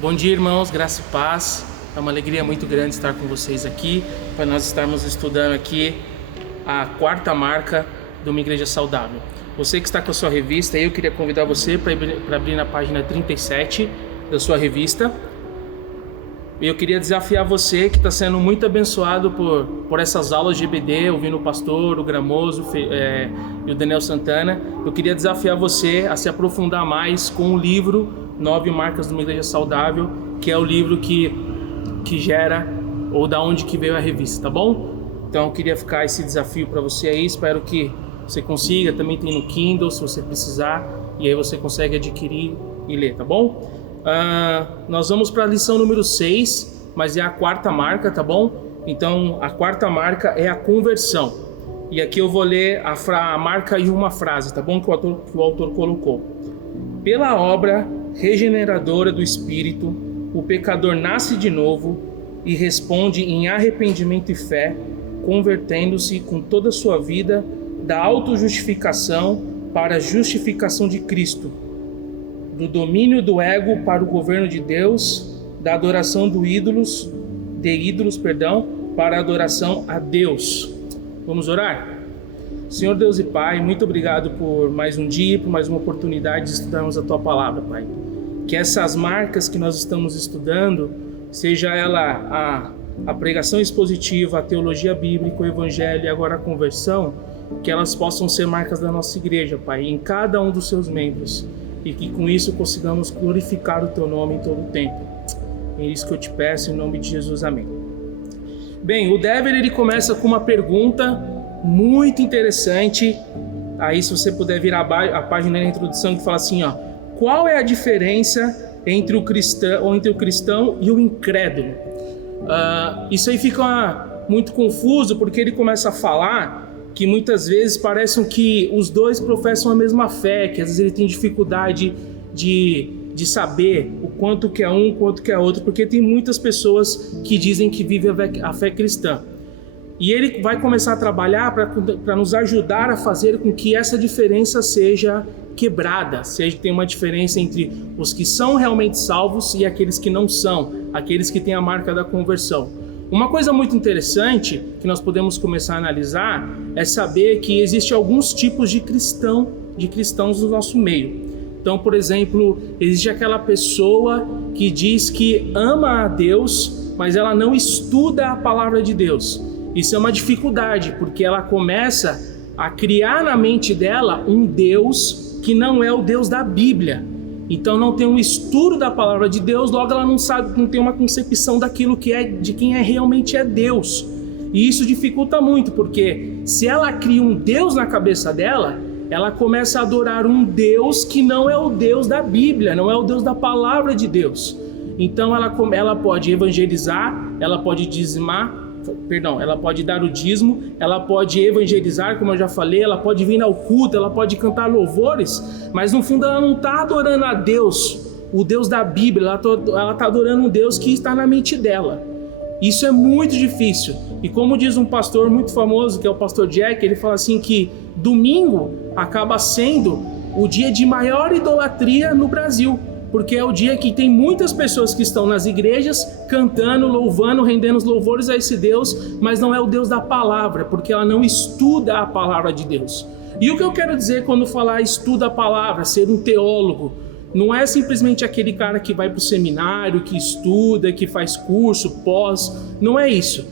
Bom dia, irmãos, graça e paz. É uma alegria muito grande estar com vocês aqui, para nós estarmos estudando aqui a quarta marca de uma igreja saudável. Você que está com a sua revista, eu queria convidar você para abrir na página 37 da sua revista. E eu queria desafiar você que está sendo muito abençoado por essas aulas de EBD, ouvindo o pastor, o Gramoso e o Daniel Santana. Eu queria desafiar você a se aprofundar mais com o livro 9 Marcas de uma Igreja Saudável, que é o livro que gera, ou da onde que veio a revista, tá bom? Então eu queria ficar esse desafio para você aí, espero que você consiga, também tem no Kindle se você precisar, e aí você consegue adquirir e ler, tá bom? Nós vamos para a lição número 6, mas é a quarta marca, tá bom? Então a quarta marca é a conversão, e aqui eu vou ler a marca em uma frase, tá bom? Que o autor colocou. Pela obra regeneradora do Espírito, o pecador nasce de novo e responde em arrependimento e fé, convertendo-se com toda a sua vida da autojustificação para a justificação de Cristo, do domínio do ego para o governo de Deus, da adoração de ídolos, para a adoração a Deus. Vamos orar? Senhor Deus e Pai, muito obrigado por mais um dia, por mais uma oportunidade de estudarmos a Tua Palavra, Pai. Que essas marcas que nós estamos estudando, seja ela a pregação expositiva, a teologia bíblica, o evangelho e agora a conversão, que elas possam ser marcas da nossa igreja, Pai, em cada um dos seus membros, e que com isso consigamos glorificar o Teu nome em todo o tempo. É isso que eu te peço, em nome de Jesus, amém. Bem, o Dever ele começa com uma pergunta muito interessante. Aí se você puder virar a página da introdução que fala assim, ó, qual é a diferença entre o cristão e o incrédulo? Isso aí fica muito confuso, porque ele começa a falar que muitas vezes parecem que os dois professam a mesma fé, que às vezes ele tem dificuldade de saber o quanto que é um, quanto que é outro, porque tem muitas pessoas que dizem que vivem a fé cristã. E ele vai começar a trabalhar para nos ajudar a fazer com que essa diferença seja quebrada, tem uma diferença entre os que são realmente salvos e aqueles que não são, aqueles que têm a marca da conversão. Uma coisa muito interessante que nós podemos começar a analisar é saber que existem alguns tipos de cristãos no nosso meio. Então, por exemplo, existe aquela pessoa que diz que ama a Deus, mas ela não estuda a palavra de Deus. Isso é uma dificuldade, porque ela começa a criar na mente dela um Deus que não é o Deus da Bíblia. Então não tem um estudo da palavra de Deus, logo ela não tem uma concepção daquilo que é, de quem realmente é Deus. E isso dificulta muito, porque se ela cria um Deus na cabeça dela, ela começa a adorar um Deus que não é o Deus da Bíblia, não é o Deus da palavra de Deus. Então ela pode evangelizar, ela pode ela pode dar o dízimo, ela pode evangelizar, como eu já falei, ela pode vir ao culto, ela pode cantar louvores, mas no fundo ela não está adorando a Deus, o Deus da Bíblia, ela está adorando um Deus que está na mente dela. Isso é muito difícil. E como diz um pastor muito famoso, que é o pastor Jack, ele fala assim que domingo acaba sendo o dia de maior idolatria no Brasil, porque é o dia que tem muitas pessoas que estão nas igrejas cantando, louvando, rendendo os louvores a esse Deus, mas não é o Deus da palavra, porque ela não estuda a palavra de Deus. E o que eu quero dizer quando falar estuda a palavra, ser um teólogo, não é simplesmente aquele cara que vai para o seminário, que estuda, que faz curso, pós, não é isso.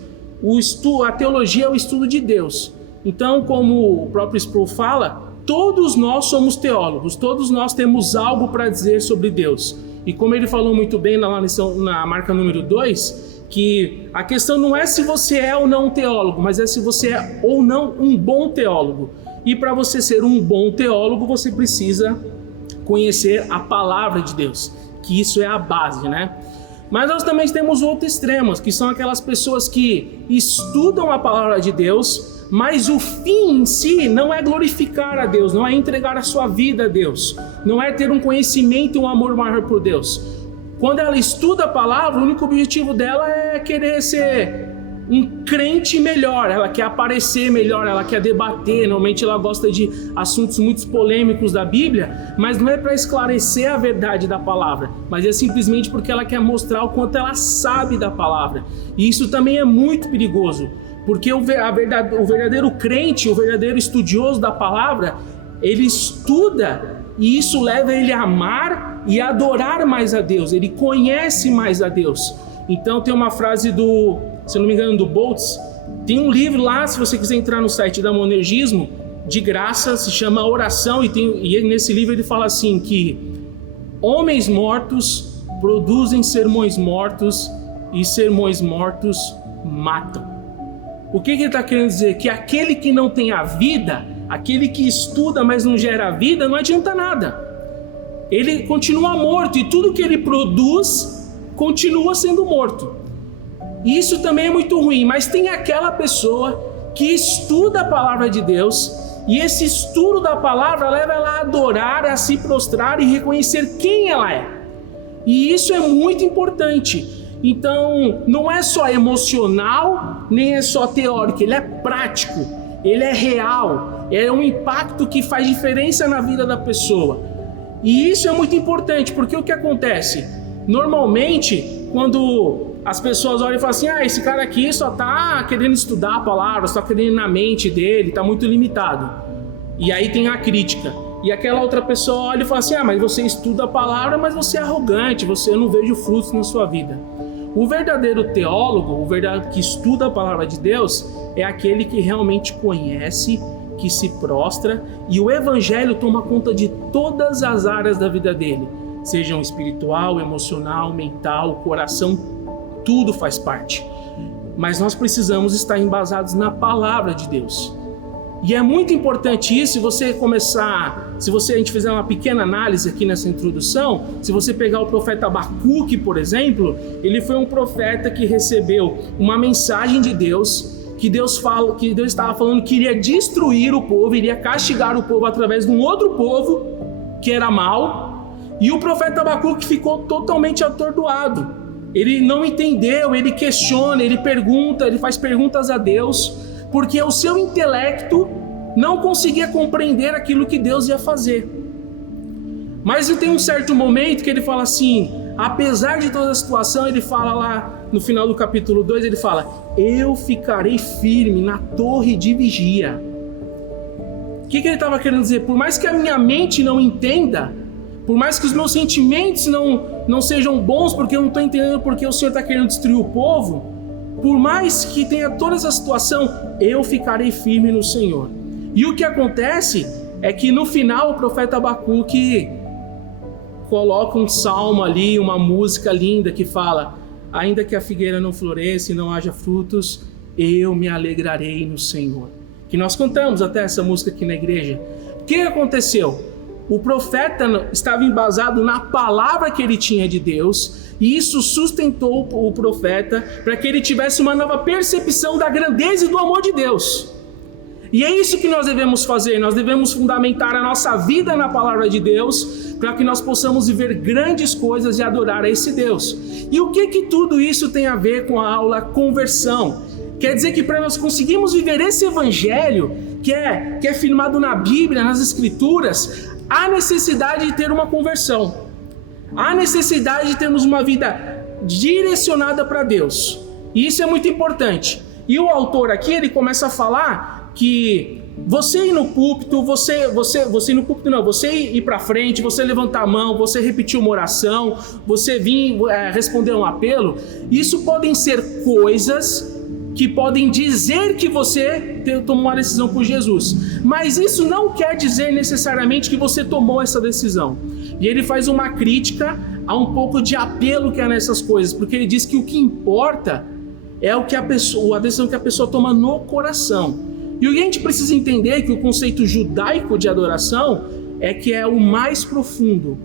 A teologia é o estudo de Deus. Então, como o próprio Sproul fala, todos nós somos teólogos, todos nós temos algo para dizer sobre Deus. E como ele falou muito bem na marca número 2, que a questão não é se você é ou não um teólogo, mas é se você é ou não um bom teólogo. E para você ser um bom teólogo, você precisa conhecer a palavra de Deus, que isso é a base, né? Mas nós também temos outros extremos, que são aquelas pessoas que estudam a palavra de Deus, mas o fim em si não é glorificar a Deus, não é entregar a sua vida a Deus, não é ter um conhecimento e um amor maior por Deus. Quando ela estuda a palavra, o único objetivo dela é querer ser um crente melhor, ela quer aparecer melhor, ela quer debater. Normalmente ela gosta de assuntos muito polêmicos da Bíblia, mas não é para esclarecer a verdade da palavra, mas é simplesmente porque ela quer mostrar o quanto ela sabe da palavra. E isso também é muito perigoso, porque o verdadeiro crente, o verdadeiro estudioso da palavra, ele estuda e isso leva ele a amar e a adorar mais a Deus, ele conhece mais a Deus. Então tem uma frase do, se eu não me engano, do Boltz, tem um livro lá, se você quiser entrar no site da Monergismo, de graça, se chama Oração, e nesse livro ele fala assim, que homens mortos produzem sermões mortos e sermões mortos matam. O que ele está querendo dizer? Que aquele que não tem a vida, aquele que estuda mas não gera vida, não adianta nada. Ele continua morto e tudo que ele produz continua sendo morto. E isso também é muito ruim, mas tem aquela pessoa que estuda a palavra de Deus e esse estudo da palavra leva ela a adorar, a se prostrar e reconhecer quem ela é. E isso é muito importante. Então, não é só emocional, nem é só teórico, ele é prático, ele é real, é um impacto que faz diferença na vida da pessoa. E isso é muito importante, porque o que acontece? Normalmente, quando as pessoas olham e falam assim, esse cara aqui só está querendo estudar a palavra, só querendo ir na mente dele, está muito limitado. E aí tem a crítica. E aquela outra pessoa olha e fala assim, mas você estuda a palavra, mas você é arrogante, eu não vejo frutos na sua vida. O verdadeiro teólogo, o verdadeiro que estuda a palavra de Deus, é aquele que realmente conhece, que se prostra, e o evangelho toma conta de todas as áreas da vida dele. Sejam espiritual, emocional, mental, coração, tudo faz parte. Mas nós precisamos estar embasados na palavra de Deus. E é muito importante isso, se a gente fizer uma pequena análise aqui nessa introdução, se você pegar o profeta Abacuque, por exemplo, ele foi um profeta que recebeu uma mensagem de Deus, que Deus estava falando que iria destruir o povo, iria castigar o povo através de um outro povo que era mau, e o profeta Abacuque ficou totalmente atordoado. Ele não entendeu, ele questiona, ele pergunta, ele faz perguntas a Deus, porque o seu intelecto não conseguia compreender aquilo que Deus ia fazer. Mas tem um certo momento que ele fala assim, apesar de toda a situação, ele fala lá no final do capítulo 2, ele fala, eu ficarei firme na torre de vigia. O que ele estava querendo dizer? Por mais que a minha mente não entenda, por mais que os meus sentimentos não sejam bons, porque eu não estou entendendo porque o Senhor está querendo destruir o povo, por mais que tenha toda essa situação, eu ficarei firme no Senhor. E o que acontece é que no final o profeta Abacuque coloca um salmo ali, uma música linda que fala, ainda que a figueira não floresça e não haja frutos, eu me alegrarei no Senhor. Que nós cantamos até essa música aqui na igreja. O que aconteceu? O profeta estava embasado na palavra que ele tinha de Deus, e isso sustentou o profeta para que ele tivesse uma nova percepção da grandeza e do amor de Deus. E é isso que nós devemos fazer, nós devemos fundamentar a nossa vida na palavra de Deus, para que nós possamos viver grandes coisas e adorar a esse Deus. E o que tudo isso tem a ver com a aula conversão? Quer dizer que para nós conseguirmos viver esse evangelho, que é firmado na Bíblia, nas Escrituras, há necessidade de ter uma conversão. Há necessidade de termos uma vida direcionada para Deus. E isso é muito importante. E o autor aqui, ele começa a falar que você ir no púlpito, você ir para frente, você levantar a mão, você repetir uma oração, você vir responder um apelo, isso podem ser coisas que podem dizer que você tomou uma decisão por Jesus. Mas isso não quer dizer necessariamente que você tomou essa decisão. E ele faz uma crítica a um pouco de apelo que há nessas coisas, porque ele diz que o que importa é a decisão que a pessoa toma no coração. E o que a gente precisa entender é que o conceito judaico de adoração é que é o mais profundo,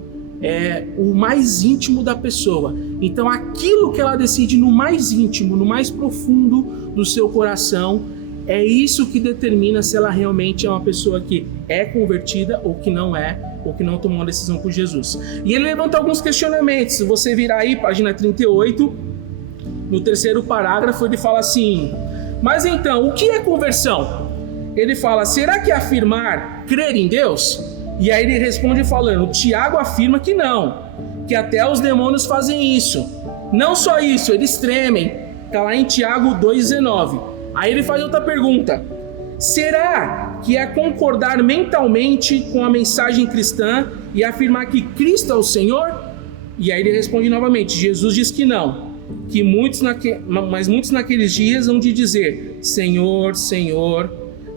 é o mais íntimo da pessoa. Então aquilo que ela decide no mais íntimo, no mais profundo do seu coração, é isso que determina se ela realmente é uma pessoa que é convertida ou que não é, ou que não tomou uma decisão por Jesus. E ele levanta alguns questionamentos. Se você virar aí, página 38, no terceiro parágrafo, ele fala assim: mas então, o que é conversão? Ele fala: será que afirmar crer em Deus? E aí ele responde falando: Tiago afirma que não, que até os demônios fazem isso. Não só isso, eles tremem. Está lá em Tiago 2,19. Aí ele faz outra pergunta: será que é concordar mentalmente com a mensagem cristã e afirmar que Cristo é o Senhor? E aí ele responde novamente: Jesus diz que não, que muitos naqueles dias hão de dizer: Senhor, Senhor,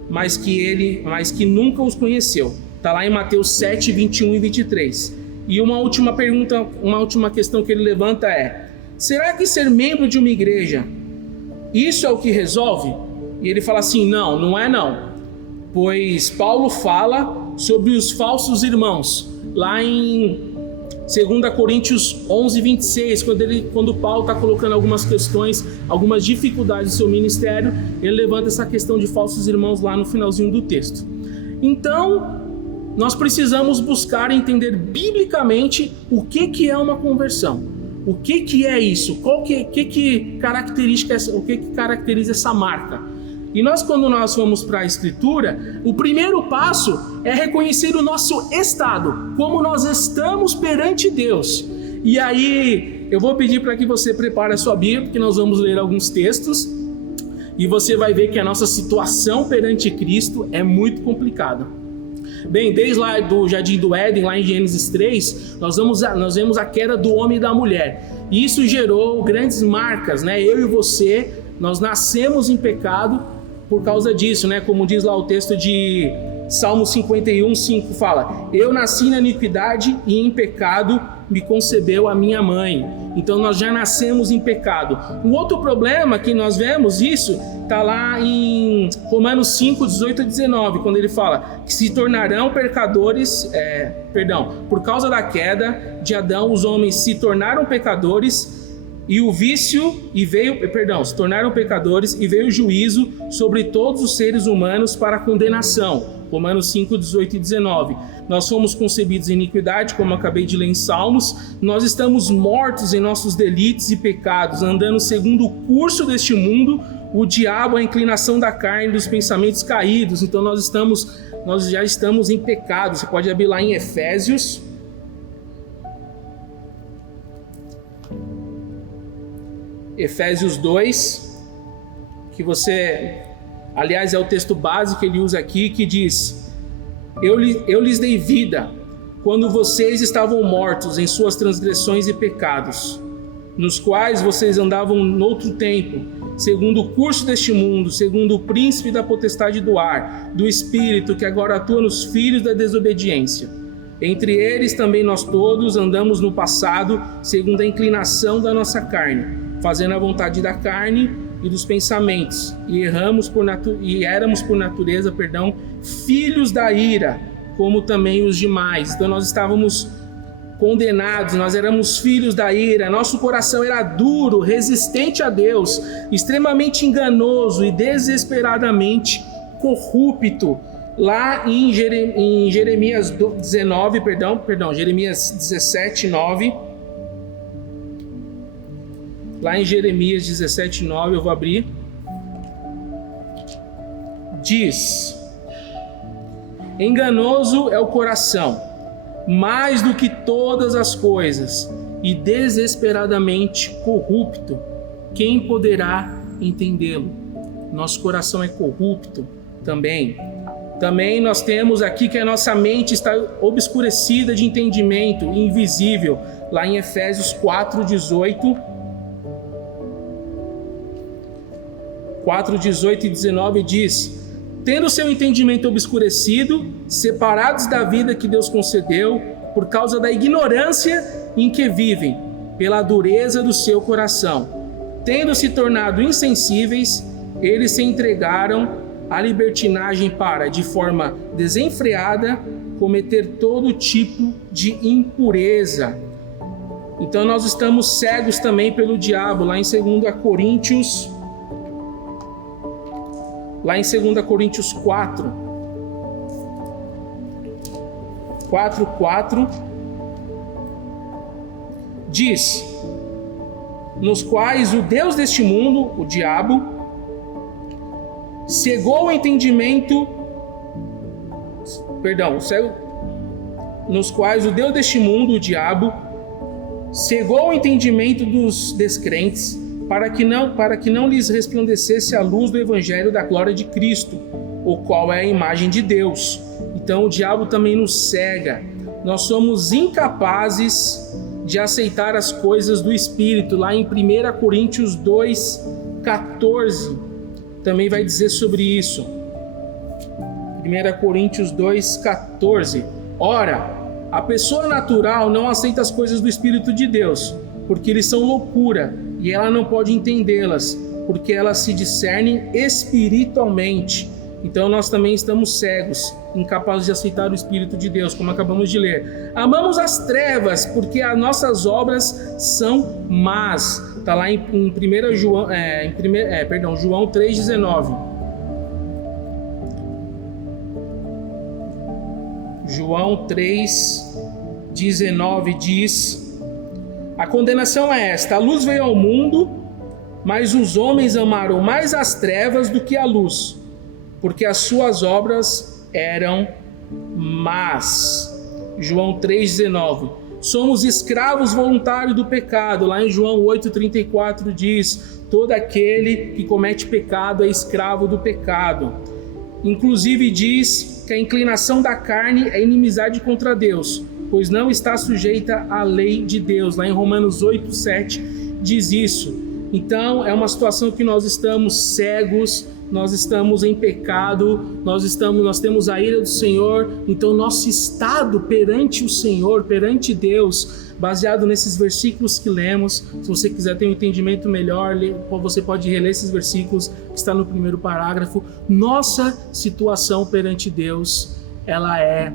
mas que nunca os conheceu. Está lá em Mateus 7, 21 e 23. E uma última pergunta, uma última questão que ele levanta é: será que ser membro de uma igreja, isso é o que resolve? E ele fala assim: não, não é não. Pois Paulo fala sobre os falsos irmãos, lá em 2 Coríntios 11, 26, quando Paulo está colocando algumas questões, algumas dificuldades do seu ministério, ele levanta essa questão de falsos irmãos lá no finalzinho do texto. Então, nós precisamos buscar entender biblicamente o que é uma conversão. O que é isso? O que caracteriza essa marca? E quando nós vamos para a Escritura, o primeiro passo é reconhecer o nosso estado, como nós estamos perante Deus. E aí, eu vou pedir para que você prepare a sua Bíblia, porque nós vamos ler alguns textos, e você vai ver que a nossa situação perante Cristo é muito complicada. Bem, desde lá do Jardim do Éden, lá em Gênesis 3, nós vemos a queda do homem e da mulher. E isso gerou grandes marcas, né? Eu e você, nós nascemos em pecado por causa disso, né? Como diz lá o texto de Salmo 51, 5, fala: eu nasci na iniquidade e em pecado me concebeu a minha mãe. Então nós já nascemos em pecado. Um outro problema que nós vemos isso está lá em Romanos 5, 18 a 19, quando ele fala que se tornarão pecadores, por causa da queda de Adão, os homens se tornaram pecadores se tornaram pecadores e veio o juízo sobre todos os seres humanos para condenação. Romanos 5, 18 e 19. Nós fomos concebidos em iniquidade, como acabei de ler em Salmos. Nós estamos mortos em nossos delitos e pecados, andando segundo o curso deste mundo, o diabo, a inclinação da carne, dos pensamentos caídos. Então nós já estamos em pecado. Você pode abrir lá em Efésios. Efésios 2, que aliás é o texto base que ele usa aqui, que diz: eu lhes dei vida quando vocês estavam mortos em suas transgressões e pecados, nos quais vocês andavam noutro tempo, segundo o curso deste mundo, segundo o príncipe da potestade do ar, do espírito que agora atua nos filhos da desobediência. Entre eles também nós todos andamos no passado, segundo a inclinação da nossa carne, fazendo a vontade da carne e dos pensamentos, e éramos por natureza, filhos da ira, como também os demais. Então nós estávamos condenados, nós éramos filhos da ira, nosso coração era duro, resistente a Deus, extremamente enganoso e desesperadamente corrupto. Lá em Jeremias 17, 9. Lá em Jeremias 17, 9, eu vou abrir. Diz: enganoso é o coração, mais do que todas as coisas, e desesperadamente corrupto. Quem poderá entendê-lo? Nosso coração é corrupto também. Também nós temos aqui que a nossa mente está obscurecida de entendimento, invisível. Lá em Efésios 4, 18 e 19 diz: tendo seu entendimento obscurecido, separados da vida que Deus concedeu, por causa da ignorância em que vivem, pela dureza do seu coração, tendo se tornado insensíveis, eles se entregaram à libertinagem para, de forma desenfreada, cometer todo tipo de impureza. Então nós estamos cegos também pelo diabo. Lá em 2 Coríntios 4, diz: nos quais o Deus deste mundo, o diabo, cegou o entendimento, nos quais o Deus deste mundo, o diabo, cegou o entendimento dos descrentes, para que não lhes resplandecesse a luz do evangelho da glória de Cristo, o qual é a imagem de Deus. Então o diabo também nos cega. Nós somos incapazes de aceitar as coisas do Espírito. Lá em 1 Coríntios 2,14 também vai dizer sobre isso. 1 Coríntios 2,14. Ora, a pessoa natural não aceita as coisas do Espírito de Deus, porque eles são loucura, e ela não pode entendê-las, porque elas se discernem espiritualmente. Então nós também estamos cegos, incapazes de aceitar o Espírito de Deus, como acabamos de ler. Amamos as trevas, porque as nossas obras são más. Está lá em João 3,19. João 3,19 diz: a condenação é esta: a luz veio ao mundo, mas os homens amaram mais as trevas do que a luz, porque as suas obras eram más. João 3,19. Somos escravos voluntários do pecado. Lá em João 8,34 diz: todo aquele que comete pecado é escravo do pecado. Inclusive diz que a inclinação da carne é inimizade contra Deus, pois não está sujeita à lei de Deus. Lá em Romanos 8,7 diz isso. Então é uma situação que nós estamos cegos, nós estamos em pecado, nós temos a ira do Senhor. Então nosso estado perante o Senhor, perante Deus, baseado nesses versículos que lemos, se você quiser ter um entendimento melhor, você pode reler esses versículos que está no primeiro parágrafo. Nossa situação perante Deus, ela é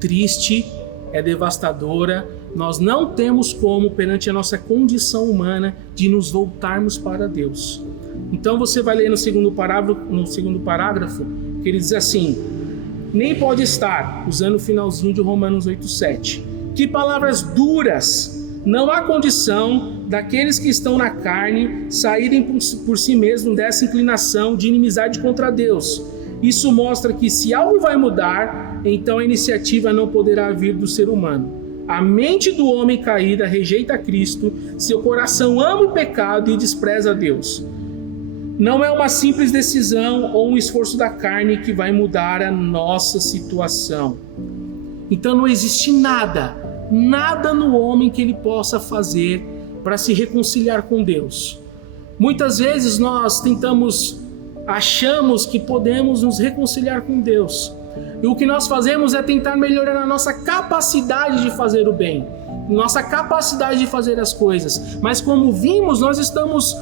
triste, é devastadora. Nós não temos como, perante a nossa condição humana, de nos voltarmos para Deus. Então você vai ler no segundo parágrafo, que ele diz assim: nem pode estar, usando o finalzinho de Romanos 8,7. Que palavras duras! Não há condição daqueles que estão na carne saírem por si mesmos dessa inclinação de inimizade contra Deus. Isso mostra que se algo vai mudar, então a iniciativa não poderá vir do ser humano. A mente do homem caída rejeita Cristo, seu coração ama o pecado e despreza a Deus. Não é uma simples decisão ou um esforço da carne que vai mudar a nossa situação. Então não existe nada no homem que ele possa fazer para se reconciliar com Deus. Muitas vezes nós achamos que podemos nos reconciliar com Deus. E o que nós fazemos é tentar melhorar a nossa capacidade de fazer o bem, nossa capacidade de fazer as coisas. Mas como vimos, nós estamos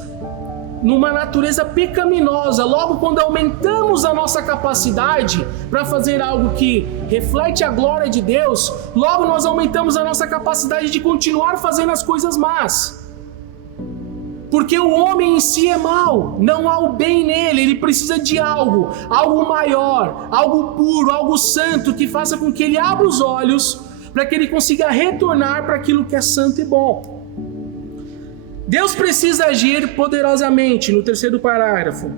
numa natureza pecaminosa. Logo, quando aumentamos a nossa capacidade para fazer algo que reflete a glória de Deus, logo nós aumentamos a nossa capacidade de continuar fazendo as coisas más. Porque o homem em si é mau, não há o bem nele, ele precisa de algo maior, algo puro, algo santo, que faça com que ele abra os olhos para que ele consiga retornar para aquilo que é santo e bom. Deus precisa agir poderosamente, no terceiro parágrafo.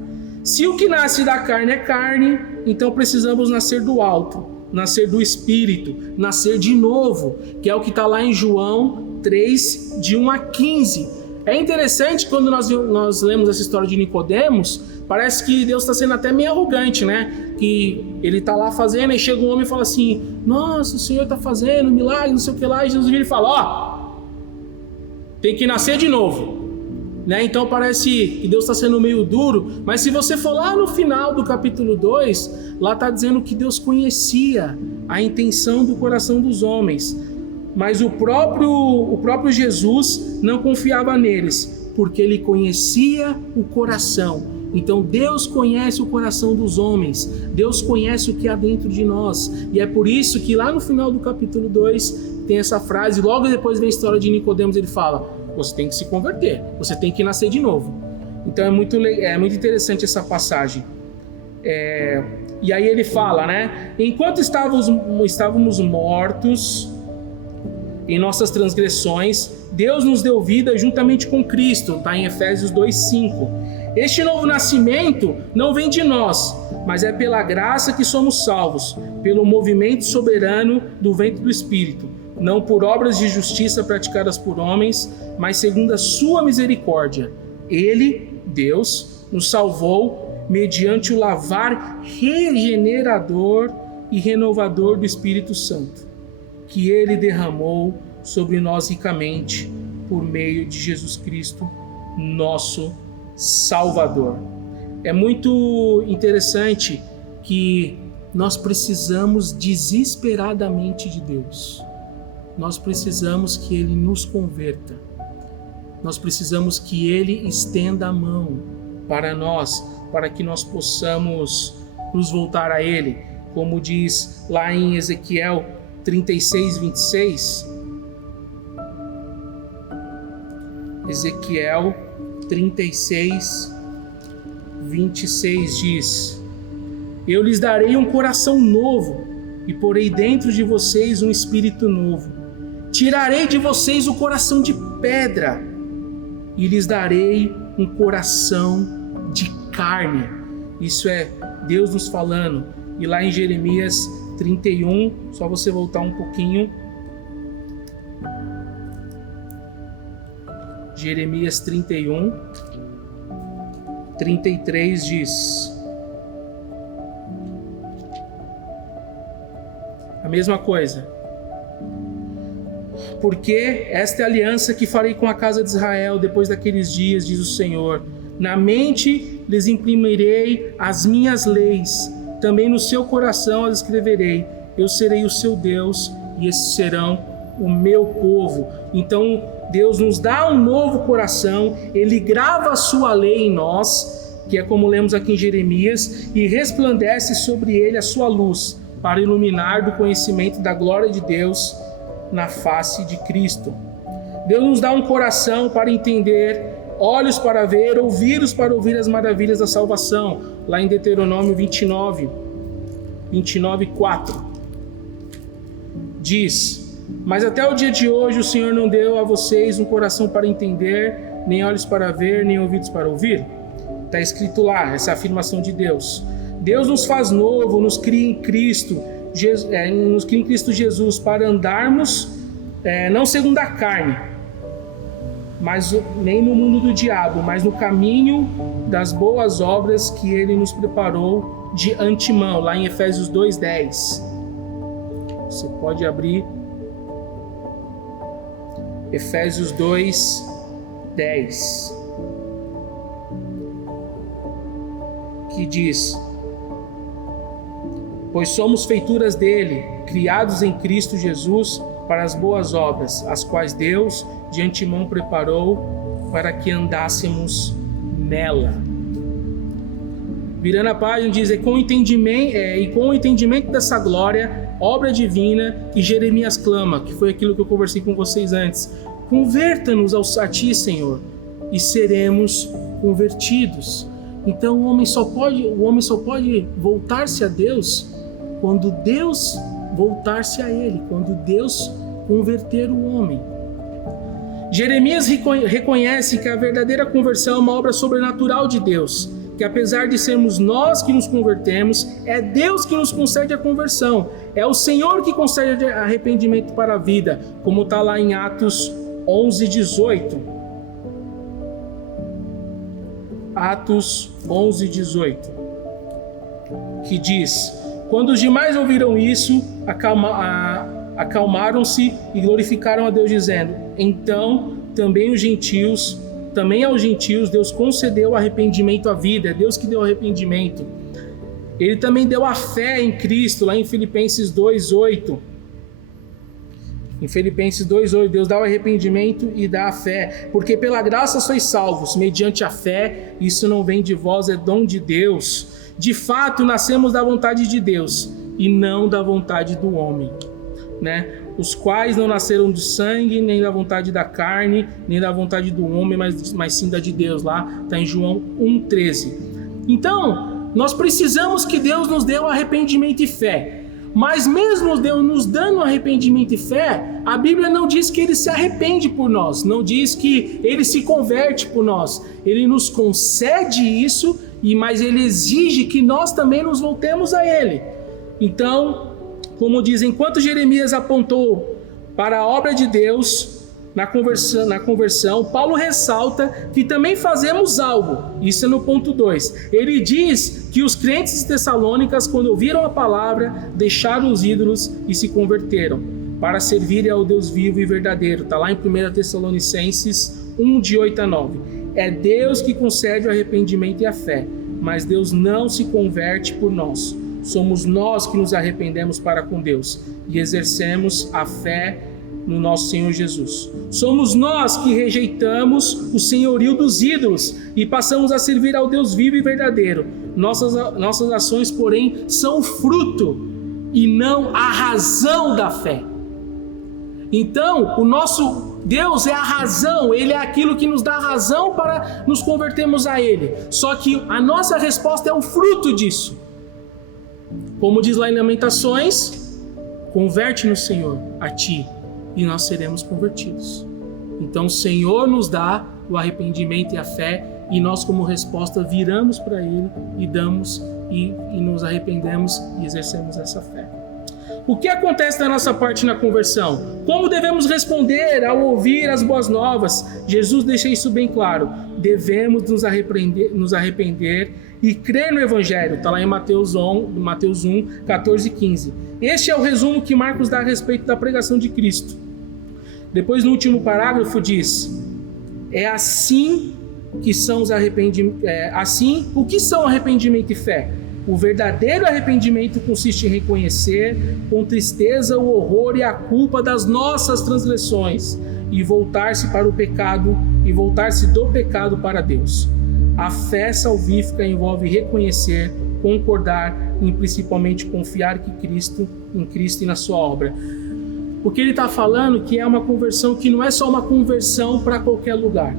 Se o que nasce da carne é carne, então precisamos nascer do alto, nascer do Espírito, nascer de novo, que é o que está lá em João 3, de 1 a 15. É interessante quando nós lemos essa história de Nicodemos, parece que Deus está sendo até meio arrogante, né? Que ele está lá fazendo, e chega um homem e fala assim: nossa, o Senhor está fazendo milagre, não sei o que lá, e Jesus vira e fala: tem que nascer de novo, né? Então parece que Deus está sendo meio duro, mas se você for lá no final do capítulo 2, lá está dizendo que Deus conhecia a intenção do coração dos homens, mas o próprio Jesus não confiava neles, porque ele conhecia o coração. Então Deus conhece o coração dos homens, Deus conhece o que há dentro de nós, e é por isso que lá no final do capítulo 2 tem essa frase, logo depois vem a história de Nicodemos, ele fala: você tem que se converter, você tem que nascer de novo. Então é muito interessante essa passagem. E aí ele fala, né? Enquanto estávamos mortos em nossas transgressões, Deus nos deu vida juntamente com Cristo, está em Efésios 2:5. Este novo nascimento não vem de nós, mas é pela graça que somos salvos, pelo movimento soberano do vento do Espírito, não por obras de justiça praticadas por homens, mas segundo a sua misericórdia. Ele, Deus, nos salvou mediante o lavar regenerador e renovador do Espírito Santo, que Ele derramou sobre nós ricamente por meio de Jesus Cristo, nosso Salvador. É muito interessante que nós precisamos desesperadamente de Deus. Nós precisamos que Ele nos converta. Nós precisamos que Ele estenda a mão para nós, para que nós possamos nos voltar a Ele. Como diz lá em Ezequiel 36:26. Ezequiel 36:26 diz: Eu lhes darei um coração novo e porei dentro de vocês um espírito novo. Tirarei de vocês o coração de pedra e lhes darei um coração de carne. Isso é Deus nos falando. E lá em Jeremias 31, só você voltar um pouquinho. Jeremias 31, 33 diz a mesma coisa. Porque esta é a aliança que farei com a casa de Israel depois daqueles dias, diz o Senhor. Na mente lhes imprimirei as minhas leis, também no seu coração as escreverei. Eu serei o seu Deus e esses serão o meu povo. Então Deus nos dá um novo coração, Ele grava a sua lei em nós, que é como lemos aqui em Jeremias, e resplandece sobre ele a sua luz, para iluminar do conhecimento da glória de Deus na face de Cristo. Deus nos dá um coração para entender, olhos para ver, ouvidos para ouvir as maravilhas da salvação. Lá em Deuteronômio 29:4 diz: Mas até o dia de hoje o Senhor não deu a vocês um coração para entender, nem olhos para ver, nem ouvidos para ouvir. Está escrito lá, essa afirmação de Deus. Deus nos faz novo, nos cria em Cristo Jesus para andarmos não segundo a carne, mas nem no mundo do diabo, mas no caminho das boas obras que Ele nos preparou de antemão, lá em Efésios 2:10. Você pode abrir Efésios 2:10, que diz: Pois somos feituras dele, criados em Cristo Jesus para as boas obras, as quais Deus de antemão preparou para que andássemos nela. Virando a página, diz: e com o entendimento dessa glória, obra divina, que Jeremias clama, que foi aquilo que eu conversei com vocês antes. Converta-nos a ti, Senhor, e seremos convertidos. Então o homem só pode voltar-se a Deus quando Deus voltar-se a ele, quando Deus converter o homem. Jeremias reconhece que a verdadeira conversão é uma obra sobrenatural de Deus, que apesar de sermos nós que nos convertemos, é Deus que nos concede a conversão, é o Senhor que concede arrependimento para a vida, como está lá em Atos 11:18. Atos 11:18, que diz: Quando os demais ouviram isso, acalmaram-se e glorificaram a Deus, dizendo: Então também aos gentios Deus concedeu arrependimento à vida. É Deus que deu arrependimento. Ele também deu a fé em Cristo, lá em Filipenses 2:8. Em Filipenses 2:8, Deus dá o arrependimento e dá a fé. Porque pela graça sois salvos, mediante a fé. Isso não vem de vós, é dom de Deus. De fato, nascemos da vontade de Deus e não da vontade do homem, né? Os quais não nasceram do sangue, nem da vontade da carne, nem da vontade do homem, mas sim da de Deus. Lá está em João 1:13. Então, nós precisamos que Deus nos dê o arrependimento e fé. Mas mesmo Deus nos dando arrependimento e fé, a Bíblia não diz que Ele se arrepende por nós, não diz que Ele se converte por nós. Ele nos concede isso, mas Ele exige que nós também nos voltemos a Ele. Então, como diz, enquanto Jeremias apontou para a obra de Deus na conversão, Paulo ressalta que também fazemos algo. Isso é no ponto 2. Ele diz que os crentes de Tessalônicas, quando ouviram a palavra, deixaram os ídolos e se converteram para servirem ao Deus vivo e verdadeiro. Está lá em 1 Tessalonicenses 1, de 8 a 9. É Deus que concede o arrependimento e a fé, mas Deus não se converte por nós. Somos nós que nos arrependemos para com Deus e exercemos a fé no nosso Senhor Jesus. Somos nós que rejeitamos o senhorio dos ídolos e passamos a servir ao Deus vivo e verdadeiro. Nossas ações, porém, são fruto e não a razão da fé. Então, o nosso Deus é a razão, Ele é aquilo que nos dá razão para nos convertermos a Ele. Só que a nossa resposta é o fruto disso. Como diz lá em Lamentações, converte no Senhor a ti e nós seremos convertidos. Então o Senhor nos dá o arrependimento e a fé, e nós como resposta viramos para Ele e damos e nos arrependemos e exercemos essa fé. O que acontece da nossa parte na conversão? Como devemos responder ao ouvir as boas novas? Jesus deixa isso bem claro. Devemos nos arrepender e crer no Evangelho. Está lá em Mateus 1, 14 e 15. Este é o resumo que Marcos dá a respeito da pregação de Cristo. Depois, no último parágrafo, diz: é assim que são os arrependimentos. O que são arrependimento e fé? O verdadeiro arrependimento consiste em reconhecer com tristeza o horror e a culpa das nossas transgressões e voltar-se para o pecado e voltar-se do pecado para Deus. A fé salvífica envolve reconhecer, concordar e principalmente confiar em Cristo e na sua obra. Porque ele está falando que é uma conversão que não é só uma conversão para qualquer lugar.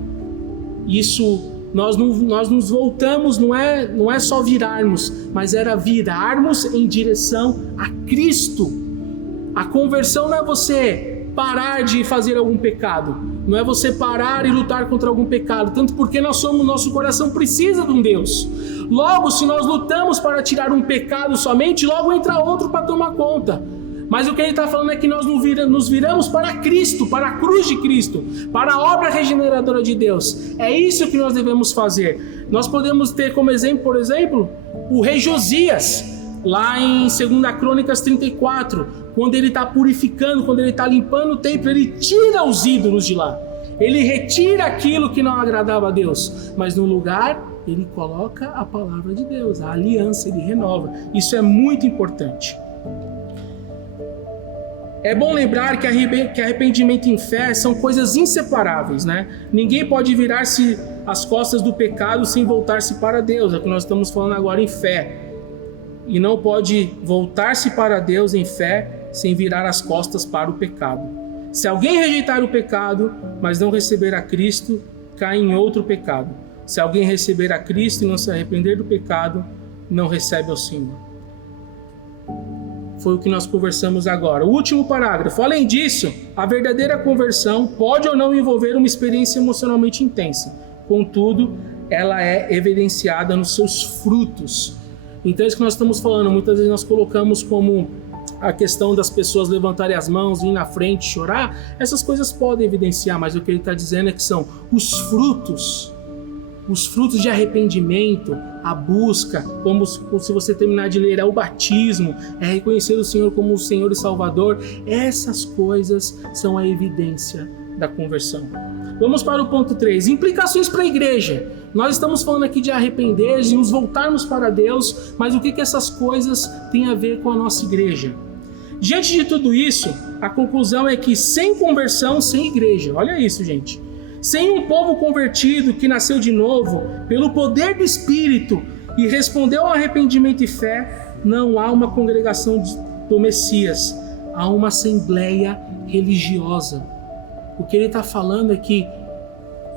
Isso, nós nos voltamos, não é só virarmos, mas era virarmos em direção a Cristo. A conversão não é você parar de fazer algum pecado, não é você parar e lutar contra algum pecado, tanto porque nosso coração precisa de um Deus. Logo, se nós lutamos para tirar um pecado somente, logo entra outro para tomar conta. Mas o que ele está falando é que nós nos viramos para Cristo, para a cruz de Cristo, para a obra regeneradora de Deus. É isso que nós devemos fazer. Nós podemos ter como exemplo, por exemplo, o rei Josias, lá em 2 Crônicas 34, quando ele está purificando, quando ele está limpando o templo, ele tira os ídolos de lá. Ele retira aquilo que não agradava a Deus, mas no lugar ele coloca a palavra de Deus, a aliança, ele renova. Isso é muito importante. É bom lembrar que arrependimento e fé são coisas inseparáveis, né? Ninguém pode virar-se as costas do pecado sem voltar-se para Deus. É o que nós estamos falando agora em fé. E não pode voltar-se para Deus em fé sem virar as costas para o pecado. Se alguém rejeitar o pecado, mas não receber a Cristo, cai em outro pecado. Se alguém receber a Cristo e não se arrepender do pecado, não recebe ao Senhor. Foi o que nós conversamos agora. O último parágrafo. Além disso, a verdadeira conversão pode ou não envolver uma experiência emocionalmente intensa. Contudo, ela é evidenciada nos seus frutos. Então é isso que nós estamos falando. Muitas vezes nós colocamos como a questão das pessoas levantarem as mãos, ir na frente, chorar. Essas coisas podem evidenciar, mas o que ele está dizendo é que são os frutos de arrependimento, a busca, como se você terminar de ler, é o batismo, é reconhecer o Senhor como o Senhor e Salvador. Essas coisas são a evidência da conversão. Vamos para o ponto 3, implicações para a igreja. Nós estamos falando aqui de arrepender, de nos voltarmos para Deus, mas o que essas coisas têm a ver com a nossa igreja? Diante de tudo isso, a conclusão é que sem conversão, sem igreja. Olha isso, gente. Sem um povo convertido que nasceu de novo pelo poder do Espírito e respondeu ao arrependimento e fé, não há uma congregação do Messias, há uma assembleia religiosa. O que ele está falando é que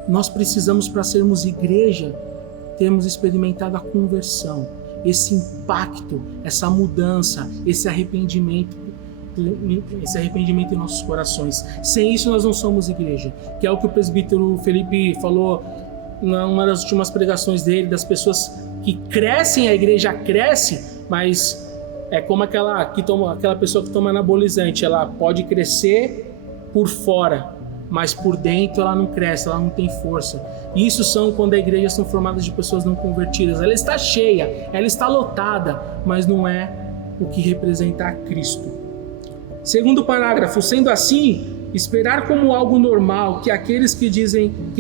nós precisamos, para sermos igreja, termos experimentado a conversão. esse impacto, essa mudança, esse arrependimento em nossos corações. Sem isso nós não somos igreja, que é o que o presbítero Felipe falou numa das últimas pregações dele, das pessoas que crescem, a igreja cresce, mas é como aquela pessoa que toma anabolizante, ela pode crescer por fora, mas por dentro ela não cresce, ela não tem força. Isso são quando a igreja são formadas de pessoas não convertidas. Ela está cheia, ela está lotada, mas não é o que representa a Cristo. Segundo parágrafo, sendo assim, esperar como algo normal que aqueles que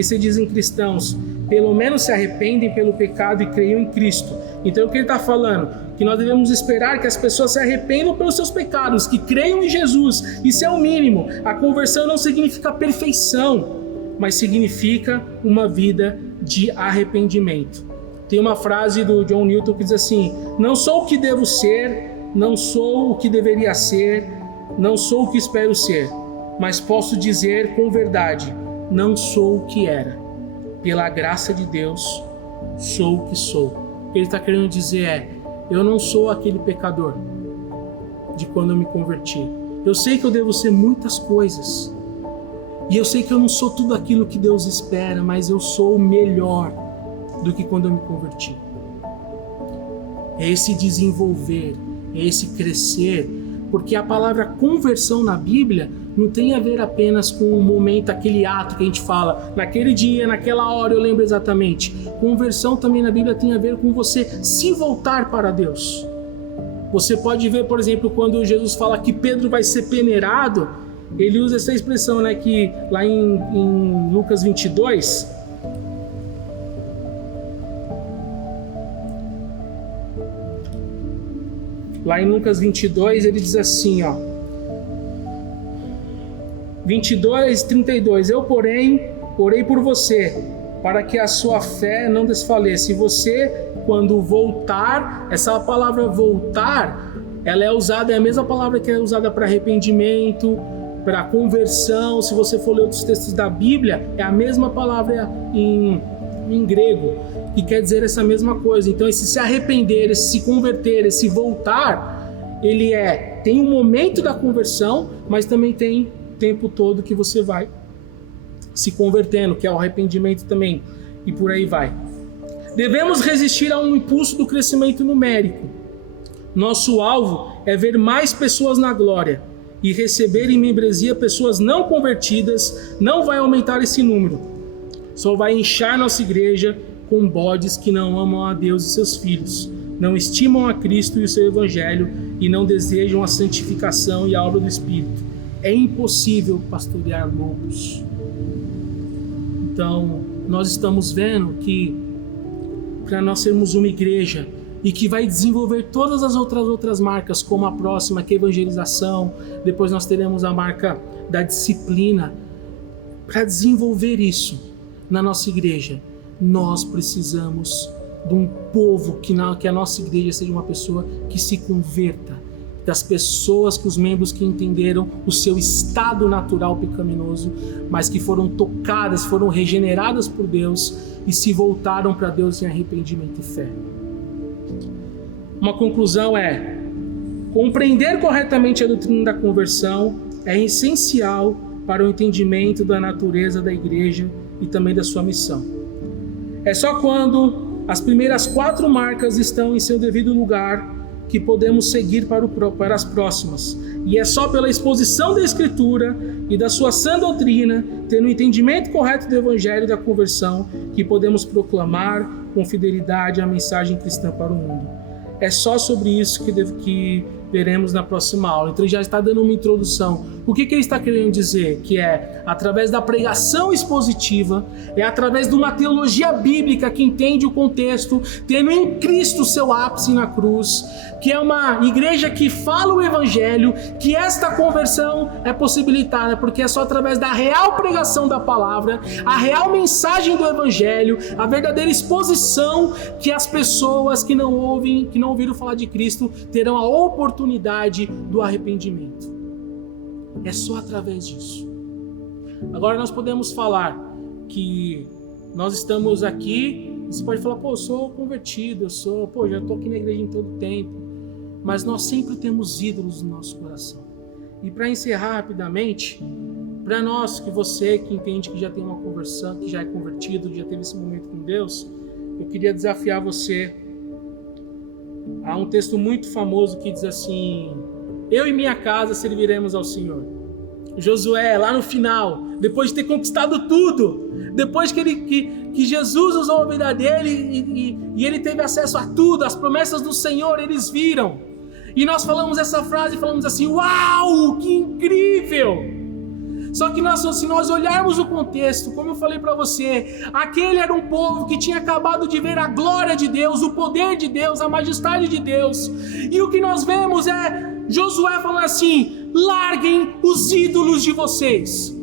se dizem cristãos, pelo menos se arrependem pelo pecado e creiam em Cristo. Então o que ele está falando? Que nós devemos esperar que as pessoas se arrependam pelos seus pecados, que creiam em Jesus. Isso é o mínimo. A conversão não significa perfeição, mas significa uma vida de arrependimento. Tem uma frase do John Newton que diz assim: não sou o que devo ser, não sou o que deveria ser, não sou o que espero ser, mas posso dizer com verdade, não sou o que era. Pela graça de Deus, sou o que sou. O que ele está querendo dizer é: eu não sou aquele pecador de quando eu me converti. Eu sei que eu devo ser muitas coisas. E eu sei que eu não sou tudo aquilo que Deus espera, mas eu sou melhor do que quando eu me converti. É esse desenvolver, é esse crescer, porque a palavra conversão na Bíblia não tem a ver apenas com o momento, aquele ato que a gente fala, naquele dia, naquela hora eu lembro exatamente. Conversão também na Bíblia tem a ver com você se voltar para Deus. Você pode ver, por exemplo, quando Jesus fala que Pedro vai ser peneirado, ele usa essa expressão, né, que lá em Lucas 22, lá em Lucas 22 ele diz assim, 22:32, eu porém orei por você, para que a sua fé não desfaleça, e você, quando voltar, essa palavra voltar, ela é usada, é a mesma palavra que é usada para arrependimento, para conversão. Se você for ler outros textos da Bíblia, é a mesma palavra em grego, que quer dizer essa mesma coisa. Então esse se arrepender, esse se converter, esse voltar, ele tem um momento da conversão, mas também tem o tempo todo que você vai se convertendo, que é o arrependimento também, e por aí vai. Devemos resistir a um impulso do crescimento numérico. Nosso alvo é ver mais pessoas na glória, e receber em membresia pessoas não convertidas não vai aumentar esse número, só vai inchar nossa igreja com bodes que não amam a Deus e seus filhos, não estimam a Cristo e o seu Evangelho e não desejam a santificação e a obra do Espírito. É impossível pastorear lobos. Então, nós estamos vendo que para nós sermos uma igreja e que vai desenvolver todas as outras marcas, como a próxima, que é a evangelização, depois nós teremos a marca da disciplina. Para desenvolver isso na nossa igreja, nós precisamos de um povo, que a nossa igreja seja uma pessoa que se converta, das pessoas, que os membros que entenderam o seu estado natural pecaminoso, mas que foram tocadas, foram regeneradas por Deus e se voltaram para Deus em arrependimento e fé. Uma conclusão é: compreender corretamente a doutrina da conversão é essencial para o entendimento da natureza da igreja e também da sua missão. É só quando as primeiras 4 marcas estão em seu devido lugar que podemos seguir para as próximas. E é só pela exposição da Escritura e da sua sã doutrina, tendo o entendimento correto do Evangelho e da conversão, que podemos proclamar com fidelidade a mensagem cristã para o mundo. É só sobre isso que veremos na próxima aula. Então ele já está dando uma introdução. O que ele está querendo dizer? Que é através da pregação expositiva, é através de uma teologia bíblica que entende o contexto, tendo em Cristo seu ápice na cruz, que é uma igreja que fala o Evangelho, que esta conversão é possibilitada, porque é só através da real pregação da palavra, a real mensagem do Evangelho, a verdadeira exposição, que as pessoas que não ouviram falar de Cristo terão a oportunidade do arrependimento. É só através disso. Agora nós podemos falar que nós estamos aqui Você pode falar, pô, eu sou convertido, já estou aqui na igreja em todo tempo. Mas nós sempre temos ídolos no nosso coração. E para encerrar rapidamente, para nós, você que entende que já tem uma conversão, que já é convertido, que já teve esse momento com Deus, eu queria desafiar você. Há um texto muito famoso que diz assim: eu e minha casa serviremos ao Senhor. Josué, lá no final, depois de ter conquistado tudo, depois que Jesus usou a vida dele e ele teve acesso a tudo, as promessas do Senhor, eles viram. E nós falamos essa frase, falamos assim: uau, que incrível! Só que se nós olharmos o contexto, como eu falei para você, aquele era um povo que tinha acabado de ver a glória de Deus, o poder de Deus, a majestade de Deus. E o que nós vemos é Josué falando assim: larguem os ídolos de vocês.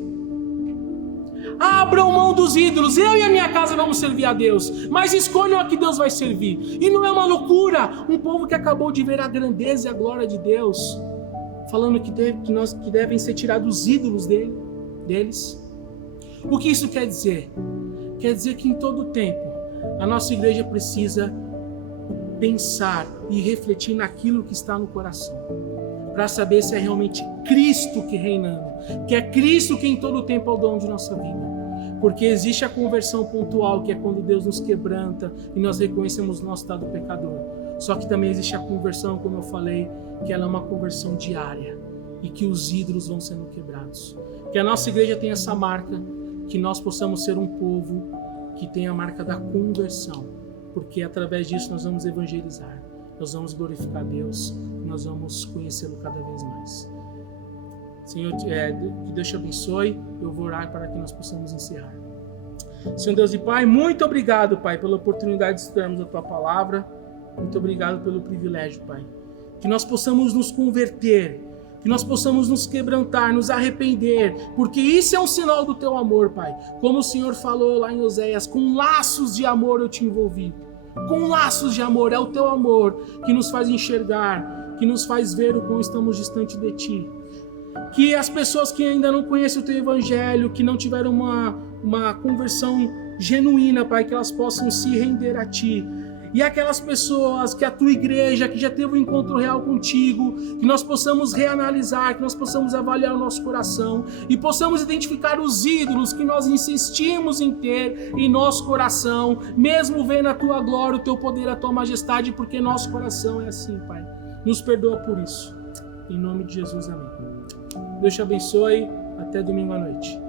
Abram mão dos ídolos. Eu e a minha casa vamos servir a Deus, mas escolham a que Deus vai servir. E não é uma loucura um povo que acabou de ver a grandeza e a glória de Deus falando que devem ser tirados os ídolos deles. O que isso quer dizer? Quer dizer que em todo tempo a nossa igreja precisa pensar e refletir naquilo que está no coração, para saber se é realmente Cristo que reinando, que é Cristo que em todo tempo é o dono de nossa vida. Porque existe a conversão pontual, que é quando Deus nos quebranta e nós reconhecemos o nosso estado pecador. Só que também existe a conversão, como eu falei, que ela é uma conversão diária e que os ídolos vão sendo quebrados. Que a nossa igreja tenha essa marca, que nós possamos ser um povo que tem a marca da conversão, porque através disso nós vamos evangelizar, nós vamos glorificar Deus, nós vamos conhecê-lo cada vez mais. Senhor, que Deus te abençoe. Eu vou orar para que nós possamos encerrar. Senhor Deus e Pai, muito obrigado, Pai, pela oportunidade de estudarmos a Tua Palavra. Muito obrigado pelo privilégio, Pai. Que nós possamos nos converter, que nós possamos nos quebrantar, nos arrepender, porque isso é um sinal do Teu amor, Pai. Como o Senhor falou lá em Oséias, com laços de amor eu te envolvi. Com laços de amor, é o Teu amor que nos faz enxergar, que nos faz ver o quão estamos distante de Ti. Que as pessoas que ainda não conhecem o Teu Evangelho, que não tiveram uma conversão genuína, Pai, que elas possam se render a Ti. E aquelas pessoas, que a Tua igreja, que já teve um encontro real contigo, que nós possamos reanalisar, que nós possamos avaliar o nosso coração e possamos identificar os ídolos que nós insistimos em ter em nosso coração, mesmo vendo a Tua glória, o Teu poder, a Tua majestade, porque nosso coração é assim, Pai. Nos perdoa por isso. Em nome de Jesus, amém. Deus te abençoe. Até domingo à noite.